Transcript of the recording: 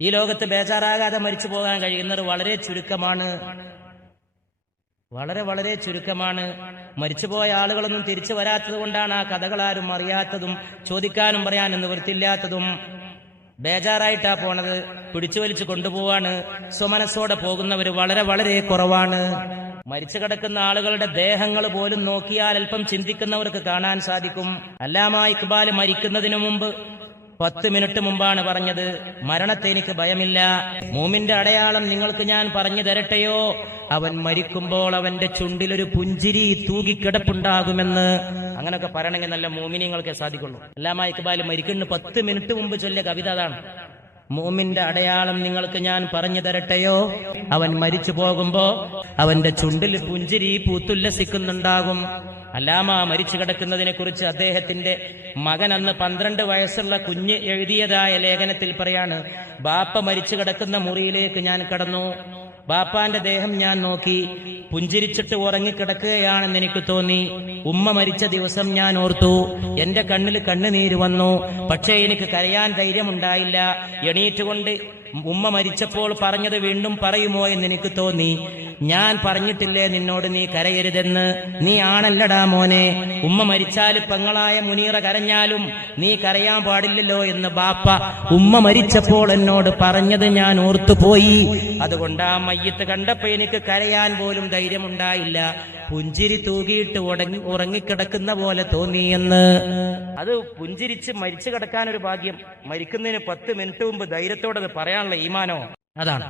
ഈ ലോകത്ത് ബേജാറാകാതെ മരിച്ചു പോകാൻ കഴിയുന്നത് വളരെ ചുരുക്കമാണ്. വളരെ ചുരുക്കമാണ്. മരിച്ചുപോയ ആളുകളൊന്നും തിരിച്ചു വരാത്തത് കൊണ്ടാണ് ആ കഥകൾ ആരും അറിയാത്തതും ചോദിക്കാനും പറയാനും നിവൃത്തിയില്ലാത്തതും. ബേജാറായിട്ടാ പോണത്, പിടിച്ചു വലിച്ചു കൊണ്ടുപോവാണ്. സ്വമനസ്സോടെ പോകുന്നവര് വളരെ കുറവാണ്. മരിച്ചു കിടക്കുന്ന ആളുകളുടെ ദേഹങ്ങൾ പോലും നോക്കിയാൽ അല്പം ചിന്തിക്കുന്നവർക്ക് കാണാൻ സാധിക്കും. അല്ലാമ ഇക്ബാൽ മരിക്കുന്നതിനു മുമ്പ് 10 മിനിറ്റ് മുമ്പാണ് പറഞ്ഞത്, മരണത്തെ എനിക്ക് ഭയമില്ല. മൂമിന്റെ അടയാളം നിങ്ങൾക്ക് ഞാൻ പറഞ്ഞു തരട്ടെയോ? അവൻ മരിക്കുമ്പോൾ അവന്റെ ചുണ്ടിലൊരു പുഞ്ചിരി തൂകിക്കിടപ്പുണ്ടാകുമെന്ന്. അങ്ങനൊക്കെ പറയണമെങ്കിൽ നല്ല മൂമിനിങ്ങൾക്ക് സാധിക്കുള്ളൂ. അല്ലാമ ഇക്ബാൽ മരിക്കുന്ന 10 മിനിറ്റ് മുമ്പ് ചൊല്ലിയ കവിത അതാണ്. മൂമിന്റെ അടയാളം നിങ്ങൾക്ക് ഞാൻ പറഞ്ഞു തരട്ടെയോ? അവൻ മരിച്ചു പോകുമ്പോ അവന്റെ ചുണ്ടിൽ പുഞ്ചിരി പൂത്തുല്ലസിക്കുന്നുണ്ടാകും. അല്ലാമ മരിച്ചു കിടക്കുന്നതിനെ കുറിച്ച് അദ്ദേഹത്തിന്റെ മകൻ അന്ന് 12 വയസ്സുള്ള കുഞ്ഞ് എഴുതിയതായ ലേഖനത്തിൽ പറയാണ്, ബാപ്പ മരിച്ചു കിടക്കുന്ന മുറിയിലേക്ക് ഞാൻ കടന്നു. ബാപ്പാന്റെ ദേഹം ഞാൻ നോക്കി, പുഞ്ചിരിച്ചിട്ട് ഉറങ്ങിക്കിടക്കുകയാണെന്ന് എനിക്ക് തോന്നി. ഉമ്മ മരിച്ച ദിവസം ഞാൻ ഓർത്തു, എന്റെ കണ്ണിൽ കണ്ണുനീര് വന്നു. പക്ഷേ എനിക്ക് കരയാൻ ധൈര്യമുണ്ടായില്ല. എണീറ്റുകൊണ്ട് ഉമ്മ മരിച്ചപ്പോൾ പറഞ്ഞത് വീണ്ടും പറയുമോ എന്ന് എനിക്ക് തോന്നി. ഞാൻ പറഞ്ഞിട്ടില്ലേ നിന്നോട് നീ കരയരുതെന്ന്? നീ ആണല്ലടാ മോനെ. ഉമ്മ മരിച്ചാല് പെങ്ങളായ മുനീറ കരഞ്ഞാലും നീ കരയാൻ പാടില്ലല്ലോ എന്ന് ബാപ്പ ഉമ്മ മരിച്ചപ്പോൾ എന്നോട് പറഞ്ഞത് ഞാൻ ഓർത്തുപോയി. അതുകൊണ്ട് ആ മയ്യത്ത് കണ്ടപ്പോ എനിക്ക് കരയാൻ പോലും ധൈര്യമുണ്ടായില്ല. പുഞ്ചിരി തൂകിയിട്ട് ഉറങ്ങിക്കിടക്കുന്ന പോലെ തോന്നിയെന്ന്. അത് പുഞ്ചിരിച്ച് മരിച്ചു കിടക്കാനൊരു ഭാഗ്യം. മരിക്കുന്നതിന് 10 മിനിറ്റ് മുമ്പ് ധൈര്യത്തോടെ അത് പറയാനുള്ള ഈമാനോ അതാണ്.